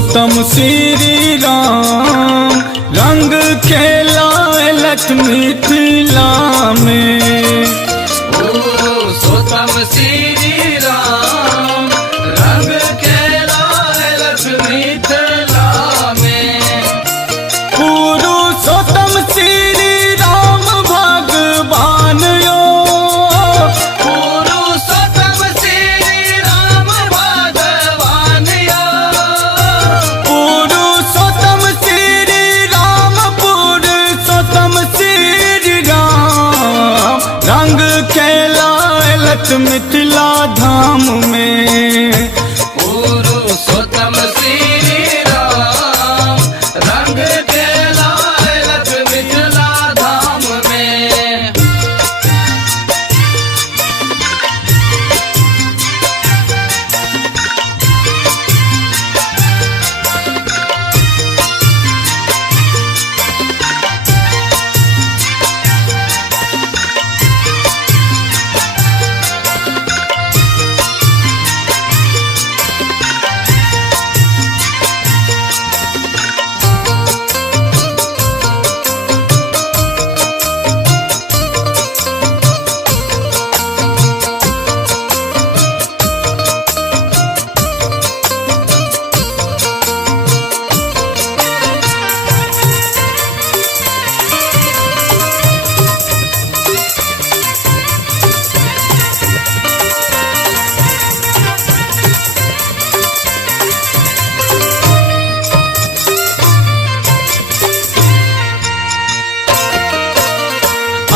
पुरुषोत्तम श्री राम रंग खेला लक्ष्मी मिथिला में। पुरुषोत्तम श्री राम रंग खेला लक्ष्मी मिथिला में। पुरुषोत्तम श्री राम भगवान यो, पुरुषोत्तम श्री राम भगवान यो, पुरुषोत्तम श्री राम, पुरुषोत्तम श्री राम रंग खेला मिथिला धाम में। पुरुषोत्तम श्री राम रंग खेला मिथिला धाम में।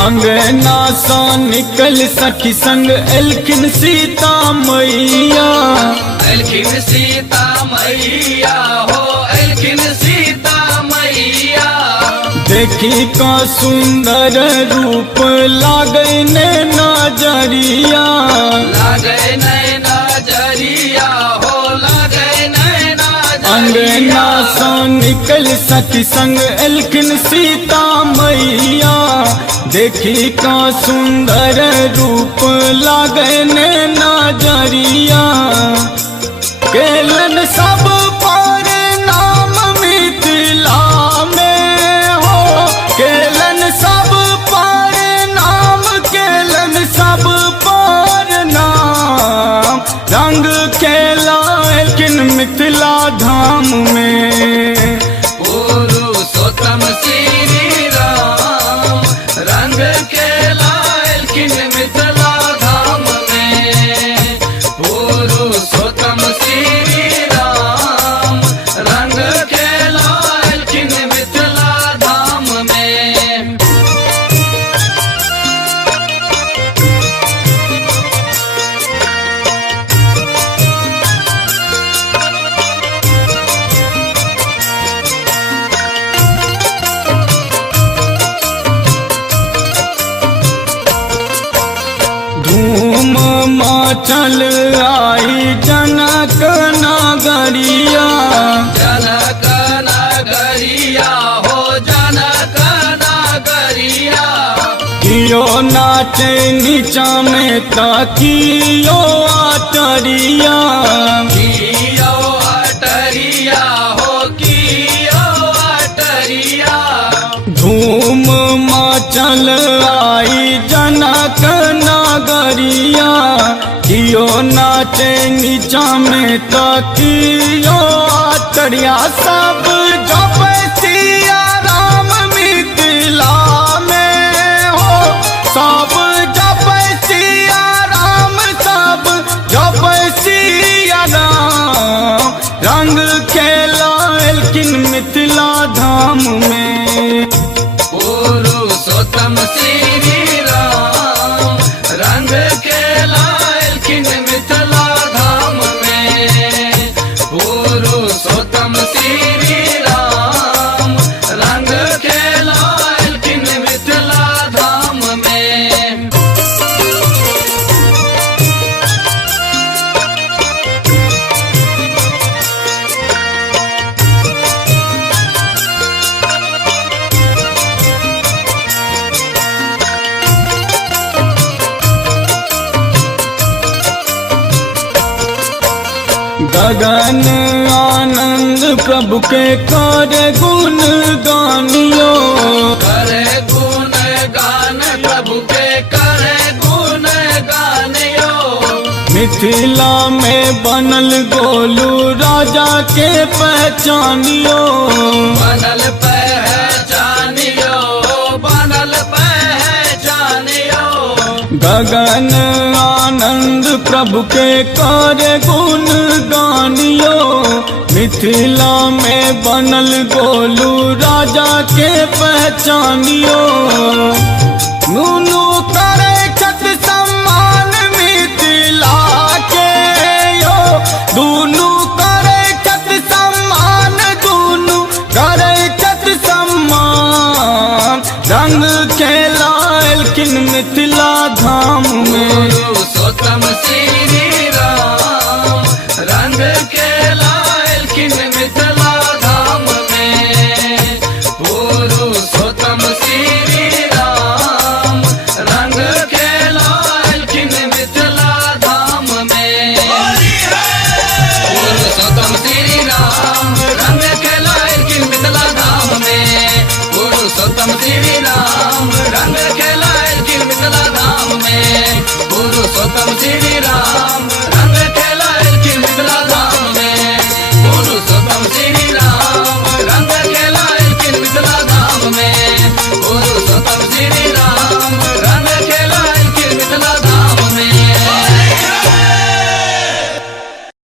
अंगना सा निकल सखी संग एलखिन सीता मैया। एलखिन सीता मैया हो, एलखिन सीता मैया। देखी का सुंदर रूप लागे ने नजरिया। लागे नैना जरिया हो, लागे नैना अंगना सा निकल सखी संग एलखिन सीता मैया। देखी का सुंदर रूप लागे ने नजरिया। केलन सब पर नाम मिथिला में हो, केलन सब पर नाम, केलन सब पर नाम रंग खेला लेकिन मिथिला धाम में। पुरुषोत्तम श्री राम रंग खेला लेकिन मिथिला धाम में। पुरुषोत्तम श्री राम रंग खेला लेकिन मिथिला धाम में। धूम मचल आई जनक नगरिया। जनक नगरिया हो, जनक नगरिया। कियो नाचे नीचा में ताकियो आटरिया। कियो अटरिया हो, कियो अटरिया। धूम मचल आई जनक नगरिया। कियो नाचे नीचा में ताकियो आटरिया। सब जप सिया राम मिथिला में हो, सब जप सिया राम, सब जप सिया राम रंग खेला लेकिन मिथिला धाम में। पुरुषोत्तम श्री राम रंग खेला लेकिन मिथिला धाम में। पुरुषोत्तम श्री राम रंग खेला लेकिन मिथिला धाम में। गगन आनंद प्रभु के कर गुण गानियो करे गुण गान प्रभु के करे गुण गानियो मिथिला में बनल गोलू राजा के पहचानियो बनल पहचानियो बनल पहचानियो गगन आनंद प्रभु के कर गुण गानियो मिथिला में बनल गोलू राजा के पहचानियो नुनु करे छत सम्मान मिथिला के यो दुनु करे छत सम्मान दुनु करे छत सम्मान रंग खेला एलकिन मिथिला धाम में पुरुषोत्तम श्री राम रंग के लायकिन मिथिला धाम में पुरुषोत्तम श्री राम रंग के लायकिन मिथिला धाम में पुरुषोत्तम श्री राम रंग के लायकिन मिथिला धाम में पुरुषोत्तम श्री राम रंग के लायकिन मिथिला धाम में पुरुषोत्तम श्री राम रंग के लायकिन मिथिला धाम में पुरुषोत्तम श्री राम रंग के लायकिन मिथिला धाम में पुरुषोत्तम श्री